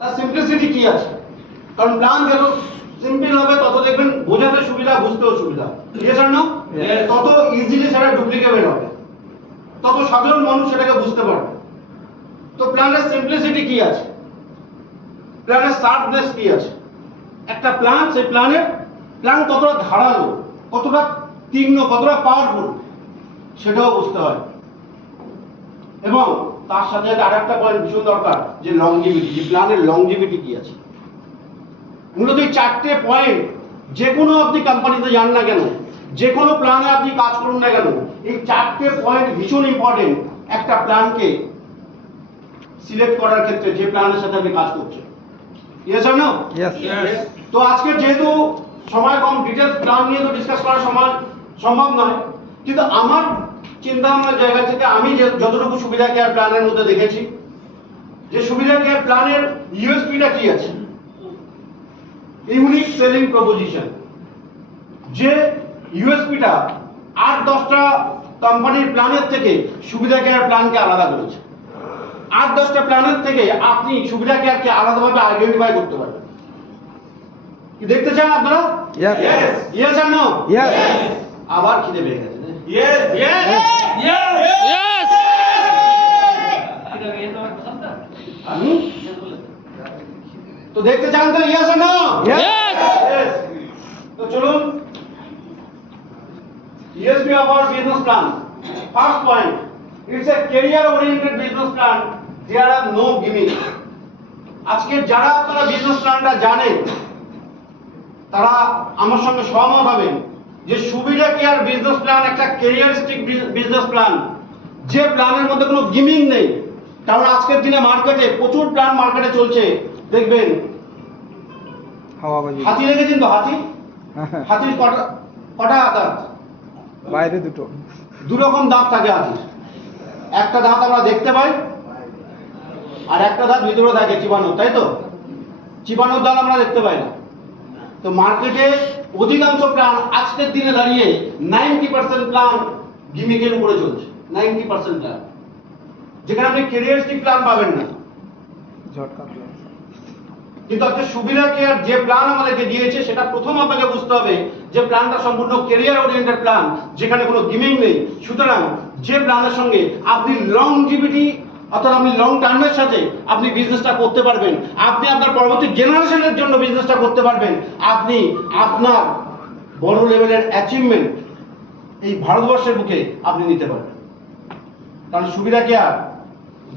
তার সিম্পলিসিটি কি আছে? কারণ প্ল্যান যত সিম্পল হবে তত দেখবেন বোঝাতে সুবিধা, বুঝতেও সুবিধা। Yes or no? তত ইজিলি সেটা ডুপ্লিকেবল হবে, তত সাধারণ মানুষ সেটাকে বুঝতে পারবে। তো প্ল্যানের সিম্পলিসিটি কি আছে, প্ল্যানের শার্পনেস কি আছে? একটা প্ল্যান, সেই প্ল্যান কতটা ধারালো, কতটা তীক্ষ্ণ, কতটা পাওয়ারফুল সেটাও বুঝতে হয়। এবং তার সাথে আরেকটা পয়েন্ট ভীষণ দরকার, যে লংজিভিটি, যে প্ল্যানের লংজিভিটি কি আছে। মূলত এই চারটে পয়েন্ট যে কোনো আপনি কোম্পানিতে যান না কেন, যে কোনো প্ল্যানে আপনি কাজ করুন না কেন, এই চারটে পয়েন্ট ভীষণ ইম্পর্টেন্ট একটা প্ল্যানকে সিলেক্ট করার ক্ষেত্রে, যে প্ল্যানের সাথে আপনি কাজ করছেন। Yes or no? Yes. তো আজকে যেহেতু সময় কম, ডিটেলস প্ল্যান নিয়ে তো ডিসকাস করা সম্ভব নয়, কিন্তু আমার চিন্তা ভাবনার জায়গা থেকে আমি যতটুকু সুবিধা কেয়ার প্ল্যানের মধ্যে দেখেছি, যে সুবিধা কেয়ার প্ল্যানের ইউএসপিটা কি আছে, ইউনিক সেলিং প্রপোজিশন। যে ইউএসপিটা 8-10টা কোম্পানির প্ল্যানের থেকে সুবিধা কেয়ার প্ল্যানকে আলাদা করেছে। 8-10টা প্ল্যানের থেকে আপনি সুবিধা কেয়ারকে আলাদাভাবে আইডেন্টিফাই করতে পারবেন। কি দেখতে চান আপনারা? Yes. ইয়েস আর নো? Yes. আবার খিদে পেয়ে গেছে। Yes. Yes. Yes. তো দেখতে চান তো? ইয়েস আর নো? Yes. তো চলুন, ESP of our business plan. First point, it's a career-oriented business plan. There are no gimmicks. আজকে যারা আপনারা বিজনেস প্ল্যানটা জানেন তারা আমার সঙ্গে সহমত হবেন যে সুবিধা কেয়ার বিজনেস প্ল্যান একটা ক্যারিয়ারিস্টিক বিজনেস প্ল্যান, যে প্ল্যানের মধ্যে কোনো গিমিং নেই। কারণ আজকের দিনে মার্কেটে প্রচুর প্ল্যান মার্কেটে চলছে, দেখবেন হাওয়াবাজি। হাতি দেখেছেন তো? হাতির কটা দাঁত? বাইরে দুটো। দু রকম দাঁত থাকে হাতির। একটা দাঁত আমরা দেখতে পাই, আর একটা দাঁত ভিতরে থাকে চিবানো, তাই তো? চিবানোর দাঁত আমরা দেখতে পাই না। তো মার্কেটে অধিকাংশ প্ল্যান আজকের দিনে দাঁড়িয়ে 90% প্ল্যান গিমিকের উপরে চলছে। 90% প্ল্যান, যেখানে আপনি ক্যারিয়ারিস্টিক প্ল্যান পাবেন না। ঝটকা প্ল্যান। কিন্তু আজকে সুবিধা কেয়ার যে প্ল্যান আমাদেরকে দিয়েছে, সেটা প্রথম আপনাকে বুঝতে হবে যে প্ল্যানটা সম্পূর্ণ ক্যারিয়ার ওরিয়েন্টেড প্ল্যান, যেখানে কোনো গিমিং নেই। সুতরাং যে প্ল্যানের সঙ্গে আপনি লংজিভিটি, অর্থাৎ আপনি লং টার্মের সাথে আপনি বিজনেসটা করতে পারবেন, আপনি আপনার পরবর্তী জেনারেশনের জন্য বিজনেসটা করতে পারবেন, আপনি আপনার বড় লেভেলের অ্যাচিভমেন্ট এই ভারতবর্ষের বুকে আপনি নিতে পারবেন। কারণ সুবিধা কেয়ার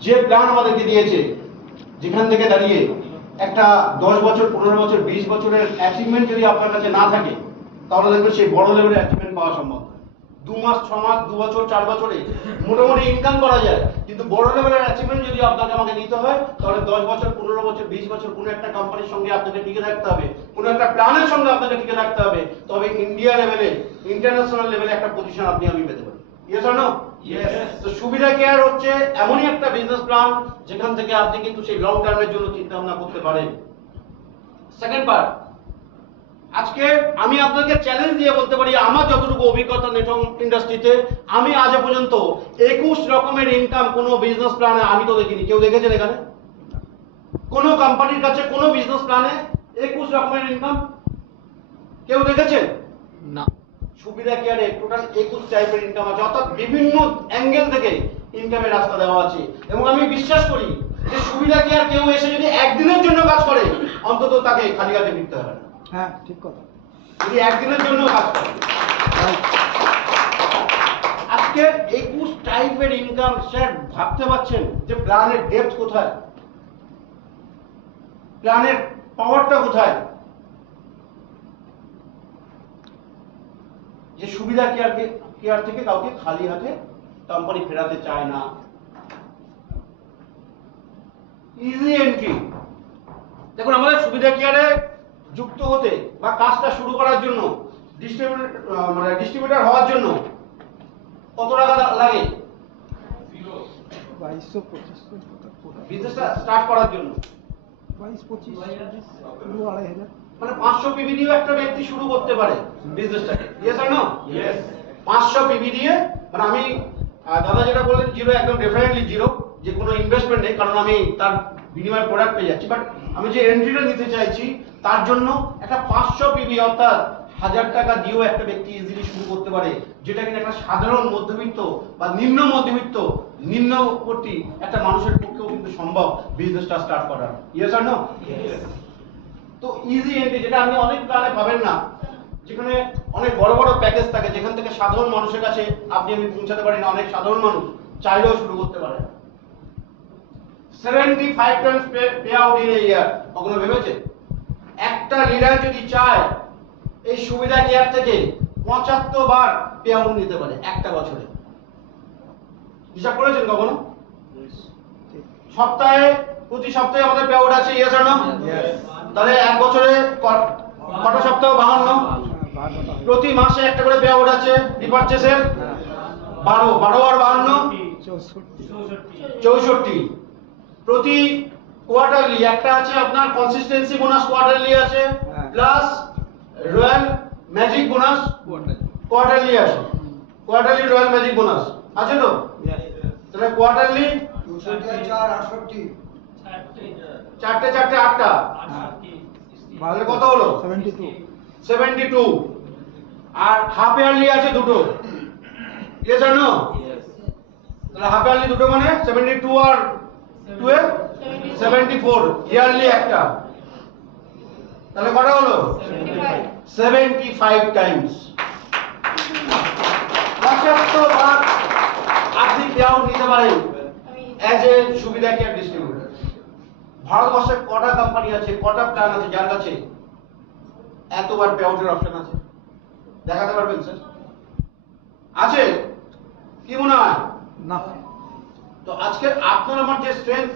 যে প্ল্যান আমাদেরকে দিয়েছে, যেখান থেকে দাঁড়িয়ে একটা 10 বছর, 15 বছর, 20 বছরের অ্যাচিভমেন্ট যদি আপনার কাছে না থাকে, তাহলে দেখবেন সেই বড় লেভেলের অ্যাচিভমেন্ট পাওয়া সম্ভব নয়। 2 মাস, 6 মাস, 2 বছর, 4 বছরে মোটামুটি ইনকাম করা যায়, কিন্তু বড় লেভেলের অ্যাচিভমেন্ট যদি আপনাকে আমাকে নিতে হয়, তাহলে 10 বছর, 15 বছর, 20 বছর কোনো একটা কোম্পানির সঙ্গে আপনাকে টিকে থাকতে হবে, কোনো একটা প্ল্যানের সঙ্গে আপনাকে টিকে থাকতে হবে। তবে ইন্ডিয়া লেভেলে, ইন্টারন্যাশনাল লেভেলে একটা পজিশন আমি পেতে পারি। Yes or no? Yes. তো সুবিধা কেয়ার হচ্ছে এমনই একটা বিজনেস প্ল্যান, যেখান থেকে আপনি কিন্তু সেই লং টার্মের জন্য চিন্তা ভাবনা করতে পারেন। সেকেন্ড পার্ট, আজকে আমি আপনাকে চ্যালেঞ্জ দিয়ে বলতে পারি, আমার যতটুকু অভিজ্ঞতা নেটওয়ার্ক ইন্ডাস্ট্রিতে, আমি আজ পর্যন্ত 21 রকমের ইনকাম কোনো বিজনেস প্ল্যানে আমি তো দেখিনি। কেউ দেখেছেন এখানে? কোনো কোম্পানির কাছে কোনো বিজনেস প্ল্যানে 21 রকমের ইনকাম কেউ দেখেছেন? না। সুবিধা কেয়ারে টোটাল 21 টাইপের ইনকাম আছে, অর্থাৎ বিভিন্ন অ্যাঙ্গেল থেকে ইনকামের রাস্তা দেওয়া আছে। এবং আমি বিশ্বাস করি যে সুবিধা কেয়ার কেউ এসে যদি একদিনের জন্য কাজ করে, অন্তত তাকে খালি হাতে ফিরতে হবে না। হ্যাঁ, ঠিক কথা। যদি একদিনের জন্য কাজ করে, আজকে 21 টাইপের ইনকাম, স্যার ভাবতে পারছেন যে প্ল্যানের ডেপথ কোথায়, প্ল্যানের পাওয়ারটা কোথায়? যে সুবিধা কেয়ার থেকে কাউকে খালি হাতে কোম্পানি ফেরাতে চায় না। Easy entry. দেখুন, আমাদের সুবিধা কেয়ারে যুক্ত হতে বা কাজটা শুরু করার জন্য, ডিস্ট্রিবিউটর হওয়ার জন্য কত টাকা লাগে? 2200-2500 বিজনেসটা স্টার্ট করার জন্য 22-25 পুরো 2500। মানে 500 পিভি দিয়েও একটা ব্যক্তি শুরু করতে পারে বিজনেসটাকে। ইয়েস আর নো? Yes. 500 পিভি দিয়ে, মানে আমি দাদা যেটা বললেন জিরো, একদম ডেফিনেটলি জিরো, যে কোনো ইনভেস্টমেন্ট নেই। কারণ আমি তার বিনিময়ে প্রোডাক্ট পেয়ে যাচ্ছি, বাট আমি যে এন্ট্রিটা নিতে চাইছি তার জন্য একটা 500 পিবি অর্থাৎ 1000 টাকা দিয়েও একটা ব্যক্তি ইজিলি শুরু করতে পারে, যেটা কিনা একটা সাধারণ মধ্যবিত্ত বা নিম্ন মধ্যবিত্ত নিম্নবর্তী একটা মানুষের পক্ষেও কিন্তু সম্ভব বিজনেসটা স্টার্ট করার। ইয়েস আর নো? তো ইজি এন্ট্রি যেটা আপনি অনেক প্ল্যানে পাবেন না, যেখানে অনেক বড় বড় প্যাকেজ থাকে, যেখান থেকে সাধারণ মানুষের কাছে আপনি আমি পৌঁছাতে পারি না, অনেক সাধারণ মানুষ চাইলেও শুরু করতে পারে। 75 times pay out in a year, কখনো ভেবেছে? একটা লিডার যদি চায় এই সুবিধা কেয়ার থেকে 75 বার পে আউট নিতে পারে একটা বছরে। হিসাব করেছেন কখনো? সপ্তাহে প্রতি সপ্তাহে আমাদের পে আউট আছে, ইয়েস আর নো? তাহলে এক বছরে কটা সপ্তাহ? 52। প্রতি মাসে একটা করে পে আউট আছে রিপারচেসের 12 আর 52 64। প্রতি কোয়ার্টারলি একটা আছে আপনার কনসিস্টেন্সি বোনাস, কোয়ার্টারলি আছে, plus royal magic bonus quarterly আছে। কোয়ার্টারলি রয়্যাল ম্যাজিক বোনাস আছে তো? তাহলে কোয়ার্টারলি 4 8টা, তাহলে কত হলো? 72। আর হাফ ইয়ারলি আছে দুটো, ইয়েস আর নো? তাহলে হাফ ইয়ারলি দুটো মানে 72 আর 12 74, ইয়ারলি একটা, তাহলে কটা হলো? 75 টাইমস। 75 বার আপনি পে আউট নিতে পারেন অ্যাজ এ সুবিধা কেয়ার ডিস্ট্রিবিউটর। ভারতবর্ষে কটা কোম্পানি আছে, কটা প্ল্যান আছে যার কাছে এতবার পে আউটের অপশন আছে? দেখাতে পারবেন স্যার? আছে কি মনে হয়? না। তো আজকে আপনার আমার যে স্ট্রেংথ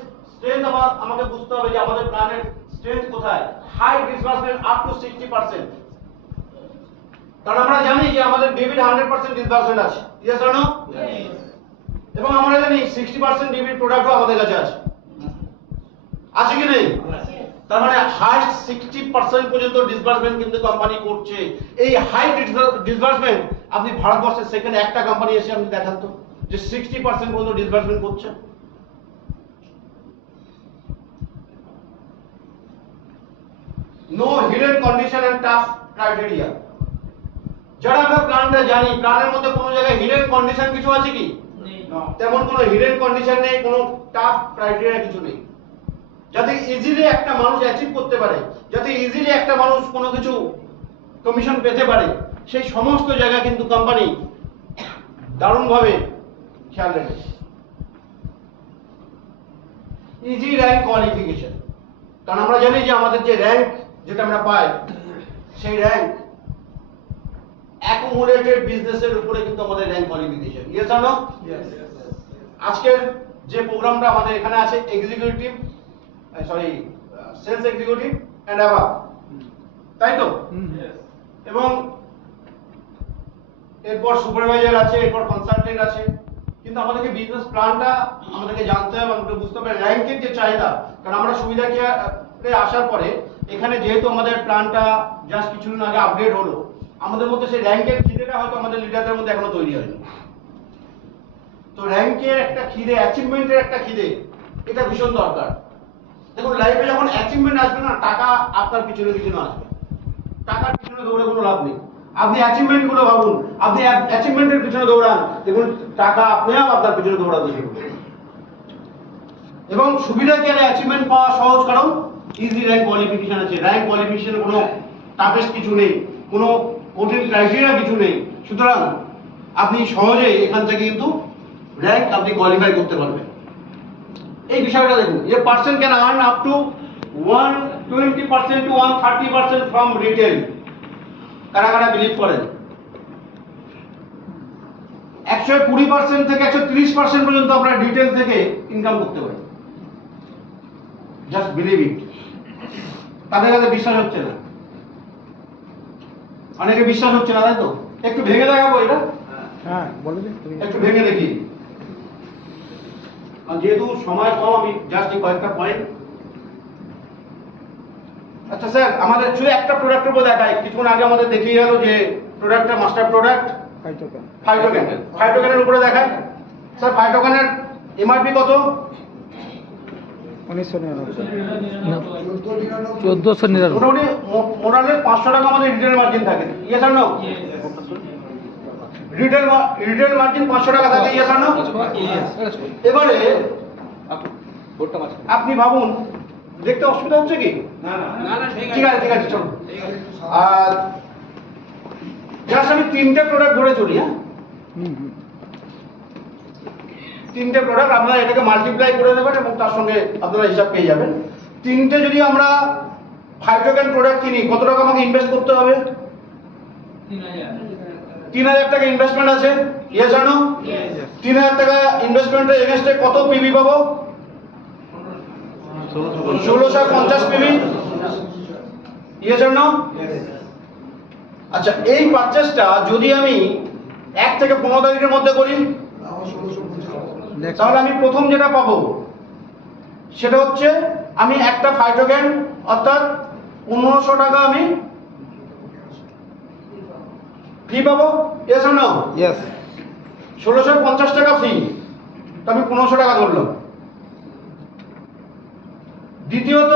আমাকে বুঝতে হবে যে আমাদের প্ল্যানের স্ট্রেংথ কোথায়। হাই ডিসবার্সমেন্ট আপ টু 60%, কারণ আমরা জানি যে আমাদের ডেবিট 100% ডিসবার্সমেন্ট আছে, ইয়েস আর নো? এবং আমরা জানি 60% ডেবিট প্রোডাক্টও আমাদের কাছে আছে কি নেই? তার মানে হাইস্ট 60% পর্যন্ত ডিসবার্সমেন্ট কিন্তু কোম্পানি করছে। এই হাই ডিসবার্সমেন্ট আপনি ভারতবর্ষের সেকেন্ড একটা কোম্পানি এসে আপনি দেখান তো যে 60% পর্যন্ত ডিসবার্সমেন্ট করছে। No hidden condition and tough criteria. যারা আমরা প্ল্যানটা জানি, প্ল্যানের মধ্যে কোনো জায়গায় হিডেন কন্ডিশন কিছু আছে কি? তেমন কোনো হিডেন কন্ডিশন নেই, কোনো টাফ ক্রাইটেরিয়া কিছু নেই, যাতে ইজিলি একটা মানুষ অ্যাচিভ করতে পারে, যাতে ইজিলি একটা মানুষ কোনো কিছু কমিশন পেতে পারে, সেই সমস্ত জায়গা কিন্তু কোম্পানি দারুণভাবে খেয়াল রেখেছে। ইজি র্যাঙ্ক কোয়ালিফিকেশন, কারণ আমরা জানি যে আমাদের যে র্যাঙ্ক যেটা আমরা পাই, সেই র্যাঙ্ক অ্যাকুমুলেটেড বিজনেসের উপরে কিন্তু আমাদের র্যাঙ্ক কোয়ালিফিকেশন, ইয়েস আর নো? আজকের যে প্রোগ্রামটা আমাদের এখানে আছে executive sales executive and above, তাই তো? এবং এরপর সুপারভাইজার আছে, এরপর কনসালটেন্ট আছে, কিন্তু আমাদেরকে বিজনেস প্ল্যানটা আমাদেরকে জানতে হবে, আমাদেরকে বুঝতে হবে র্যাঙ্কের যে চাহিদা। কারণ আমরা সুবিধা কেয়ারে আসার পরে এখানে যেহেতু আমাদের প্ল্যানটা জাস্ট কিছুদিন আগে আপডেট হলো, আমাদের মধ্যে সেই র্যাঙ্কের খিদেটা হয়তো আমাদের লিডারদের মধ্যে এখনো তৈরি হয়নি। তো র্যাঙ্কের একটা খিদে, অ্যাচিভমেন্টের একটা খিদে, এটা ভীষণ দরকার। দেখুন লাইফে যখন অ্যাচিভমেন্ট আসবে না, টাকা আপনার পিছনে পিছনে আসবে। টাকার পিছনে দৌড়ে কোনো লাভ নেই। আপনি অ্যাচিভমেন্ট গুলো ভাবুন, আপনি অ্যাচিভমেন্টের পিছনে দৌড়ান, দেখুন টাকা আপনিও আপনার পিছনে দৌড়াতে শুরু করবে। এবং সুবিধা কি অ্যাচিভমেন্ট পাওয়া সহজ, কারণ ইজি র্যাঙ্ক কোয়ালিফিকেশন আছে। র্যাঙ্ক কোয়ালিফিকেশনে কোনো টাফেস্ট কিছু নেই, কোনো কঠিন ক্রাইটেরিয়া কিছু নেই। সুতরাং আপনি সহজে এখান থেকে কিন্তু র্যাঙ্ক আপনি কোয়ালিফাই করতে পারবেন। এই বিষয়টা দেখুন, যে person can earn up to 120% to 130% from retail. কারা কারা বিলিভ করেন? 120% থেকে 130% পর্যন্ত আমরা রিটেল থেকে ইনকাম করতে পারি। Just believe it. তাদের কাছে বিশ্বাস হচ্ছে না, অনেকে বিশ্বাস হচ্ছে না, তাই তো? একটু ভেঙে দেখাবো এটা, হ্যাঁ বলে দিন। একটু ভেঙে দেখি। আর যেহেতু সময় কম, আমি জাস্ট এই কয়েকটা পয়েন্ট। আচ্ছা স্যার, আমাদের শুধু একটা প্রোডাক্টের উপর দেখায়। কিছুক্ষণ আগে আমাদের দেখিয়ে গেল যে প্রোডাক্টটা মাস্টার প্রোডাক্ট ফাইটোক্যানের উপরে দেখায়। স্যার ফাইটোক্যানের এমআরপি কত? 1999 1499 মোটামুটি মোরালের 500 টাকা আমাদের রিটেল মার্জিন থাকে, ইয়েস আর নো? রিটেল মার্জিন 500 টাকা থাকে, ইয়েস আর নো? এবারে আপনি ভাবুন, দেখতে অসুবিধা হচ্ছে কি? ঠিক আছে চলো। আর জাস্ট আমি 3টে প্রোডাক্ট ধরে চলি, হ্যাঁ? 3টে প্রোডাক্ট আপনারা এটাকে মাল্টিপ্লাই করে দেবেন এবং তার সঙ্গে আপনারা হিসাব পেয়ে যাবেন। 3টে যদি আমরা ফাইটোকেন প্রোডাক্ট কিনি, কত টাকা আমাকে ইনভেস্ট করতে হবে? 3000 টাকা ইনভেস্টমেন্ট আছে, ইয়েস আর নো? 3000 টাকা ইনভেস্টমেন্টের এগেইনস্টে কত পিবি পাবো? 1650 পিবি, ইয়েস আর নো? আচ্ছা, এই পারচেজটা যদি আমি 1 থেকে 15 তারিখের মধ্যে করি, তাহলে আমি প্রথম যেটা পাবো সেটা হচ্ছে আমি একটা ফাইটোকেন অর্থাৎ 1500 টাকা আমি ফি পাবো, ইয়েস আর নো? ইয়েস 1650 টাকা ফি, তো আমি 1500 টাকা ধরলাম। দ্বিতীয়ত,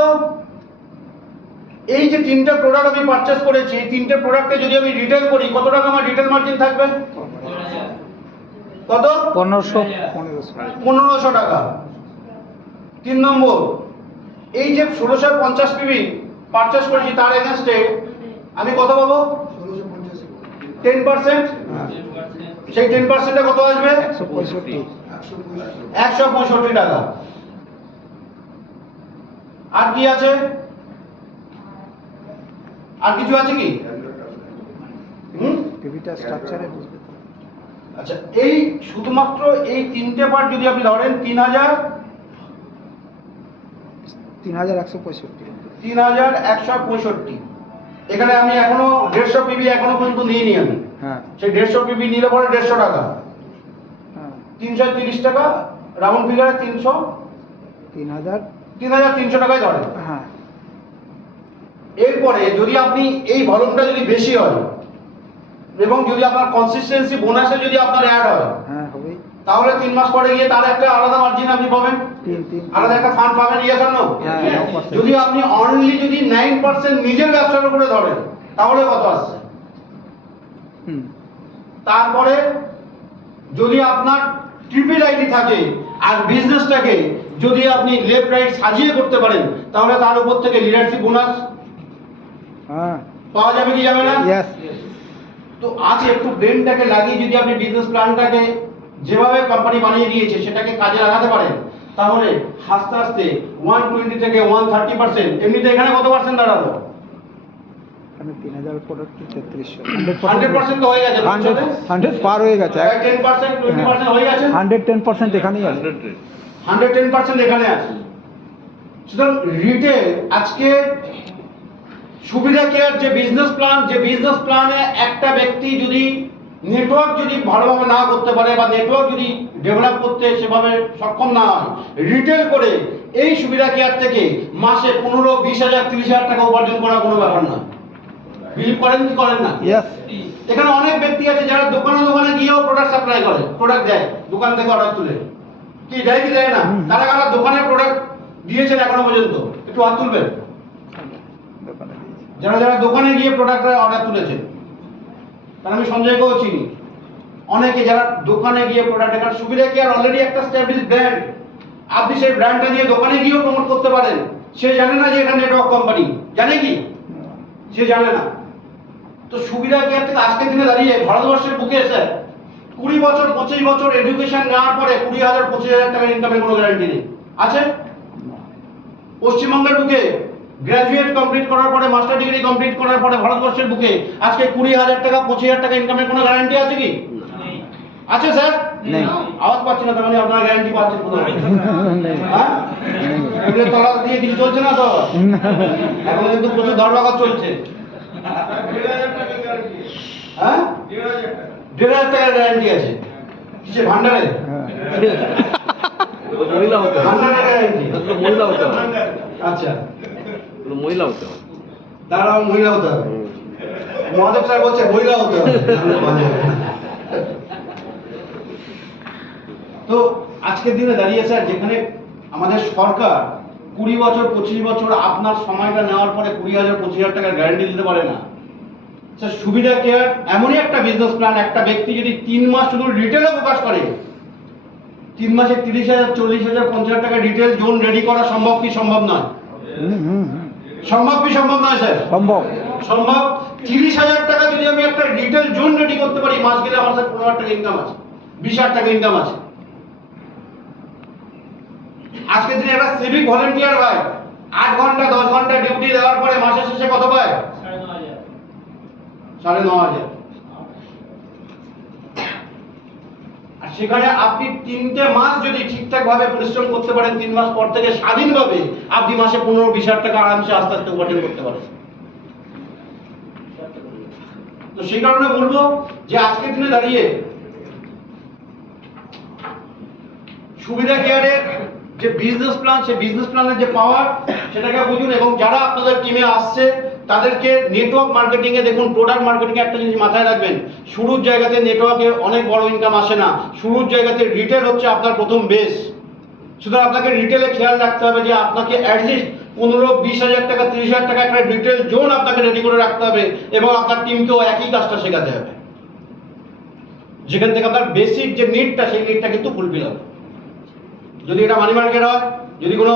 এই যে 3টে প্রোডাক্ট আমি পারচেজ করেছি, 3টে প্রোডাক্টে যদি আমি রিটেল করি, কত টাকা আমার রিটেল মার্জিন থাকবে? কত? 1500 টাকা। 3 নম্বর, এই যে 1650 পিবি পারচেজ করেছি তার এগেইনস্টে আমি কত পাবো? 10%। সেই 10%-এ কত আসবে? 165 টাকা। আর কি আছে? আর কিছু আছে কি? পিভিটা স্ট্রাকচারে বুঝবে তো। আচ্ছা, এই শুধুমাত্র এই 3টে পার্ট যদি আপনি ধরেন 3165। এখানে আমি এখনো 150 পিবি এখনো পর্যন্ত নিইনি আমি। হ্যাঁ সেই 150 পিবি নিলে পরে 150 টাকা, হ্যাঁ 330 টাকা, রাউন্ড ফিগারে 3300 টাকায় ধরেন। হ্যাঁ এরপরে যদি আপনি এই ভলিউমটা যদি বেশি হয় এবং যদি আপনার কনসিস্টেন্সি বোনাসে যদি আপনার অ্যাড হয়, হ্যাঁ হবেই। তাহলে 3 মাস পরে গিয়ে তার একটা আলাদা মার্জিন আপনি পাবেন, আলাদা একটা ফান্ড পাবেন, ইয়েস আর নো? হ্যাঁ, 9%। যদি আপনি অনলি যদি 9% নিজের ব্যবসার উপরে ধরেন, তাহলে কত আসছে? তারপরে যদি আপনার ট্রিপল আইডি থাকে আর বিজনেসটাকে যদি আপনি লেফট রাইট সাজিয়ে করতে পারেন, তাহলে তার উপর থেকে লিডারশিপ বোনাস হ্যাঁ পাওয়া যাবে কি যাবে না? ইয়েস তো আজ একটু ব্রেনটাকে লাগিয়ে যদি আপনি বিজনেস প্ল্যানটাকে যেভাবে কোম্পানি বানিয়ে দিয়েছে সেটাকে কাজে লাগাতে পারেন, তাহলে আস্তে আস্তে 120 থেকে 130%, এমনিতে এখানে কত পার্সেন্ট দাঁড়ালো? আমি 3000 প্রোডাক্ট 3300 100% তো হয়ে গেছে, 100 পার হয়ে গেছে। 10% 20% হয়ে গেছে, 110% এখানেই আছে। 110% এখানে আছে। সুতরাং রিটেল আজকে সুবিধা কেয়ার যে বিজনেস প্ল্যানে একটা ব্যক্তি যদি নেটওয়ার্ক যদি ভালোভাবে না করতে পারে বা নেটওয়ার্ক যদি ডেভেলপ করতে সেভাবে সক্ষম না হয়, রিটেল করে এই সুবিধা কেয়ার থেকে মাসে 15, 20,000, 30,000 টাকা উপার্জন করা কোনো ব্যাপার না। বিলিভ করেন কি করেন না? ইয়েস এখানে অনেক ব্যক্তি আছে যারা দোকানে গিয়েও প্রোডাক্ট সাপ্লাই করে, প্রোডাক্ট দেয়, দোকান থেকে অর্ডার তুলে। কি দেয় কি দেয় না? কারা কারা দোকানে প্রোডাক্ট দিয়েছেন এখনো পর্যন্ত একটু হাত তুলবেন। দোকানে দিয়েছি। যারা দোকানে গিয়ে প্রোডাক্টের অর্ডার তুলেছেন, কারণ আমি সঞ্জয়কেও চিনি, অনেকে যারা দোকানে গিয়ে প্রোডাক্ট, কারণ সুবিধা কি আর অলরেডি একটা স্ট্যাবলিশ ব্র্যান্ড, আপনি সেই ব্র্যান্ডটা নিয়ে দোকানে গিয়েও প্রমোট করতে পারেন। সে জানে না যে এটা নেটওয়ার্ক কোম্পানি, জানে কি? সে জানে না। তো সুবিধা কেয়ার থেকে আজকের দিনে দাঁড়িয়ে ভারতবর্ষের বুকে এসে 20 বছর 25 বছর এডুকেশন নেওয়ার পরে 20,000 25,000 টাকার ইনকামের কোনো গ্যারান্টি নেই। আছে? পশ্চিমবঙ্গের বুকে গ্রাজুয়েট কমপ্লিট করার পরে, মাস্টার ডিগ্রি কমপ্লিট করার পরে ভারতবর্ষের বুকে আজকে 20,000 টাকা 25,000 টাকা ইনকামের কোনো গ্যারান্টি আছে কি? আছে স্যার? নেই। আওয়াজ পাচ্ছি না, তার মানে আপনারা গ্যারান্টি পাচ্ছেন কোথাও? নেই। হ্যাঁ? এগুলো তলা দিয়ে কিছু চলছে না তো? এখন কিন্তু প্রচুর ধর্মঘট চলছে। হ্যাঁ? 1,500 টাকার গ্যারান্টি আছে। কিসে? ভান্ডারে? মহিলা হতে হবে, ভান্ডারের গ্যারান্টি। মহিলা হতে হবে, আচ্ছা, মহিলা হতে হবে। তারাও মহিলা হতে হবে। মহাদেব স্যার বলছে মহিলা হতে হবে। তো আজকের দিনে দাঁড়িয়ে স্যার, যেখানে আমাদের সরকার 20 বছর 25 বছর আপনার সময়টা নেওয়ার পরে 20,000 25,000 টাকার গ্যারান্টি দিতে পারে না। স্যার সুবিধা কেয়ার এমনই একটা বিজনেস প্ল্যান, একটা ব্যক্তি যদি 3 মাস শুধু রিটেলে ফোকাস করে, 3 মাসে 30,000 40,000 50,000 টাকা রিটেল জোন রেডি করা সম্ভব কি সম্ভব নয়? সম্ভব কি সম্ভব নয় স্যার? সম্ভব। সম্ভব। 30,000 টাকা যদি আমি একটা রিটেল জোন রেডি করতে পারি, মাস গেলে আমার স্যার 15,000 টাকা ইনকাম আছে, 20,000 টাকা ইনকাম আছে। আজকে দিনে একটা সিভিক ভলান্টিয়ার ভাই 8 ঘন্টা 10 ঘন্টা ডিউটি দেওয়ার পরে মাসের শেষে কত পায়? 9,500। আর সেখানে আপনি 3টে মাস যদি ঠিকঠাক ভাবে পরিশ্রম করতে পারেন, 3 মাস পর থেকে স্বাধীনভাবে আপনি মাসে 15-20,000 টাকা আরামসে আস্তে আস্তে উপার্জন করতে পারেন। তো সেই কারণে বলবো যে আজকের দিনে দাঁড়িয়ে সুবিধা কেয়ারের যে বিজনেস প্ল্যান, সেই বিজনেস প্ল্যানের যে পাওয়ার সেটাকে বুঝুন। এবং যারা আপনাদের টিমে আসছে তাদেরকে নেটওয়ার্ক মার্কেটিং এ দেখুন, প্রোডাক্ট মার্কেটিং এ একটা জিনিস মাথায় রাখবেন, শুরুর জায়গাতে নেটওয়ার্কে অনেক বড় ইনকাম আসে না, শুরুর জায়গাতে রিটেল হচ্ছে আপনার প্রথম বেস। সুতরাং আপনাকে রিটেলে খেয়াল রাখতে হবে যে আপনাকে অ্যাটলিস্ট 15-20,000 টাকা 30,000 টাকা একটা রিটেল জোন আপনাকে রেডি করে রাখতে হবে এবং আপনার টিমকেও একই কাজটা শেখাতে হবে, যেখান থেকে আপনার বেসিক যে নিডটা সেই নিডটা কিন্তু ফুলফিল হবে। যদি এটা মানি মার্কেট হয়, যদি কোনো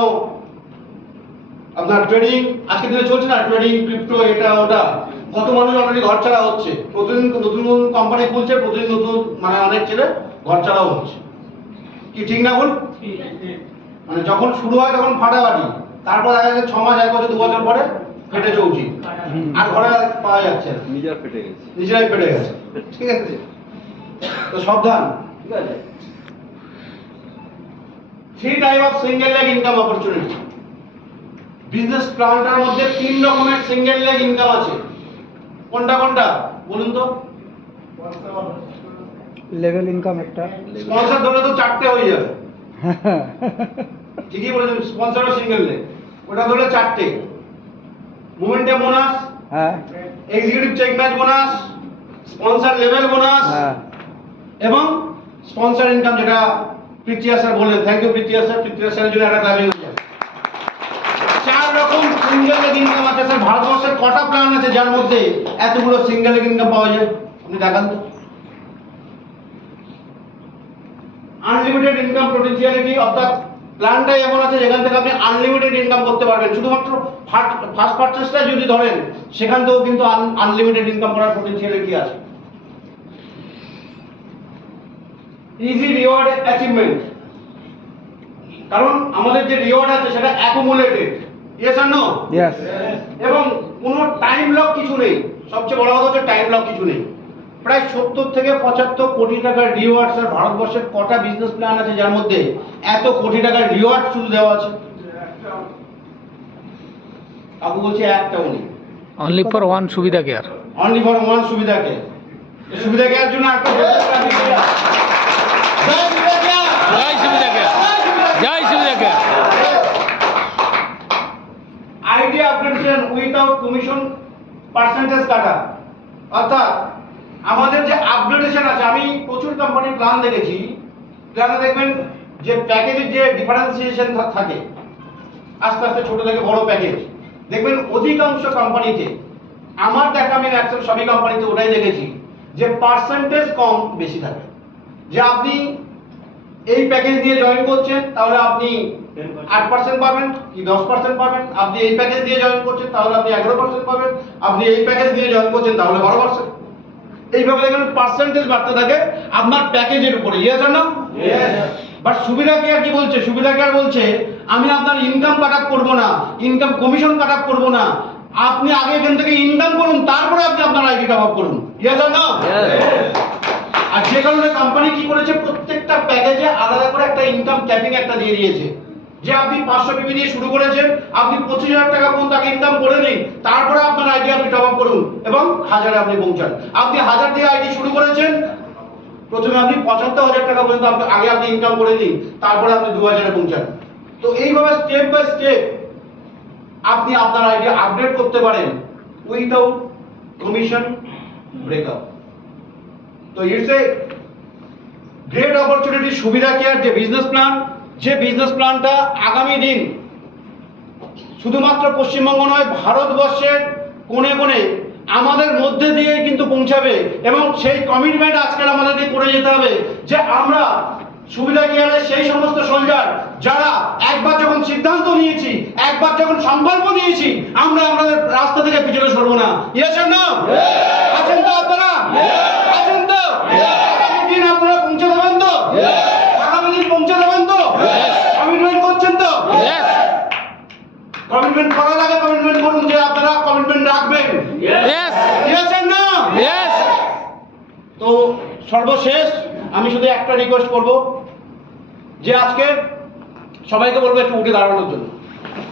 আপনার ট্রেডিং আজকের দিনে চলছে না, ট্রেডিং ক্রিপ্টো এটা ওটা, কত মানুষ অলরেডি ঘর ছাড়া হচ্ছে, প্রতিদিন নতুন নতুন কোম্পানি খুলছে, প্রতিদিন নতুন মানে অনেক ছেলে ঘর ছাড়াও হচ্ছে। কি ঠিক না ভুল? মানে যখন শুরু হয় তখন ফাটাফাটি, তারপর দেখা যাচ্ছে 6 মাস 1 বছর 2 বছর পরে ফেটে চৌচি, আর ঘরে আর পাওয়া যাচ্ছে না, নিজের ফেটে গেছে। নিজেরাই ফেটে গেছে। ঠিক আছে, তো সাবধান। ঠিক আছে, 3 type of single leg income opportunity. Business প্ল্যানটার মধ্যে 3 রকমের সিঙ্গেল লেগ ইনকাম আছে। কোনটা কোনটা বলুন তো? লেভেল ইনকাম একটা। স্পন্সর ধরে তো 4টে হয়ে যাবে। ঠিকই বলেছেন, স্পন্সর ও সিঙ্গেল লেগ, ওটা ধরে 4টে। মোমেন্টাম বোনাস, হ্যাঁ executive check match bonus, sponsor level bonus হ্যাঁ এবং স্পন্সর ইনকাম, যেটা প্রীতিয়া স্যার বললেন। Thank you Pritiya sir, Pritiya স্যারের জন্য একটা ক্লাবিং হয়ে যায়। 4 রকম সিঙ্গেল লেগ ইনকাম আছে স্যার। ভারতবর্ষের কটা প্ল্যান আছে যার মধ্যে এতগুলো সিঙ্গেল লেগ ইনকাম পাওয়া যায়? আপনি দেখান তো। আনলিমিটেড ইনকাম পটেনশিয়ালিটি, অর্থাৎ প্ল্যানটাই এমন আছে যেখান থেকে আপনি আনলিমিটেড ইনকাম করতে পারবেন। শুধুমাত্র ফার্স্ট পারচেসটা যদি ধরেন, সেখান থেকেও কিন্তু আনলিমিটেড ইনকাম করার পটেনশিয়ালিটি আছে। ইজি রিওয়ার্ড অ্যাচিভমেন্ট, কারণ আমাদের যে রিওয়ার্ড আছে সেটা অ্যাকুমুলেটেড। ইয়েস আর নো? ইয়েস। এবং কোনো টাইম লক কিছু নেই। সবচেয়ে বড় কথা হচ্ছে টাইম লক কিছু নেই। প্রায় 70 থেকে 75 কোটি টাকার রিওয়ার্ড স্যার। ভারতবর্ষের কটা বিজনেস প্ল্যান আছে যার মধ্যে এত কোটি টাকার রিওয়ার্ড শুধু দেওয়া আছে? আপু বলছে একটাও নেই। অনলি ফর ওয়ান সুবিধা কেয়ার। অনলি ফর ওয়ান সুবিধা কেয়ার। এই সুবিধা কেয়ার জন্য একটা জয় সুবিধা কেয়ার, জয় সুবিধা কেয়ার, জয় সুবিধা care. Idea upgradation without commission percentage কাটা। অর্থাৎ আমাদের যে আপগ্রেডেশন আছে, আমি প্রচুর কোম্পানির প্ল্যান দেখেছি, প্ল্যানে দেখবেন যে প্যাকেজের যে ডিফারেন্সিয়েশন থাকে, আস্তে আস্তে ছোট থেকে বড় প্যাকেজ দেখবেন অধিকাংশ কোম্পানিতে, আমার দেখা আমি অ্যাকচুয়ালি সবই কোম্পানিতে ওটাই দেখেছি যে পার্সেন্টেজ কম বেশি থাকে। যে আপনি এই প্যাকেজ দিয়ে জয়েন করছেন তাহলে আপনি 8% পাবেন কি 10% পাবেন, আপনি এই প্যাকেজ দিয়ে জয়েন করছেন তাহলে আপনি 11% পাবেন, আপনি এই প্যাকেজ দিয়ে জয়েন করছেন তাহলে 12%। এইভাবে দেখবেন পার্সেন্টেজ বাড়তে থাকে আপনার প্যাকেজের উপরে। ইয়েস আর no? Yes. But Suvidha care কি বলছে? সুবিধা কেয়ার বলছে আমি আপনার ইনকাম কাট আপ করবো না, ইনকাম কমিশন কাট আপ করবো না, আপনি আগে এখান থেকে ইনকাম করুন, তারপরে আপনি আপনার আইডি টপ আপ করুন। ইয়েস আর নো? আর যে কারণে কোম্পানি কি করেছে, প্রত্যেকটা প্যাকেজে আলাদা করে একটা ইনকাম ক্যাপিং একটা দিয়ে দিয়েছে। যে আপনি 500 পিপি দিয়ে শুরু করেছেন, আপনি 25,000 টাকা পর্যন্ত আগে ইনকাম করে নিন, তারপরে আপনার আইডি আপনি টপ আপ করুন এবং 1000-এ আপনি পৌঁছান। আপনি 1000 দিয়ে আইডি শুরু করেছেন, প্রথমে আপনি 75,000 টাকা পর্যন্ত আগে আপনি ইনকাম করে নিন, তারপরে আপনি 2000-এ পৌঁছান। তো এইভাবে স্টেপ বাই স্টেপ আপনি আপনার আইডি আপডেট করতে পারেন উইদাউট কমিশন ব্রেকআপ। তো ইটস এ গ্রেট অপরচুনিটি। সুবিধা কেয়ার যে বিজনেস প্ল্যান, যে বিজনেস প্ল্যানটা আগামী দিন শুধুমাত্র পশ্চিমবঙ্গ নয়, ভারতবর্ষের কোণে কোণে আমাদের মধ্যে দিয়ে কিন্তু পৌঁছাবে। এবং সেই কমিটমেন্ট আজকের আমাদেরকে করে যেতে হবে যে আমরা সুবিধা কেয়ারের সেই সমস্ত সোলজার যারা একবার যখন সিদ্ধান্ত নিয়েছি, একবার যখন সংকল্প নিয়েছি, আমরা আমাদের রাস্তা থেকে পিছনে সরবো না। Yes or no? আছেন তো আপনারা? আছেন তো? আগামী দিন আপনারা পৌঁছে দেবেন তো? আগামী দিন পৌঁছে দেবেন তো? কমিটমেন্ট করছেন তো? Yes. কমিটমেন্ট করার আগে কমিটমেন্ট করুন যে আপনারা কমিটমেন্ট রাখবেন। Yes. Yes or no? Yes. তো সর্বশেষ আমি শুধু একটা রিকোয়েস্ট করব যে আজকে সবাইকে বলবো একটু উঠে দাঁড়ানোর জন্য।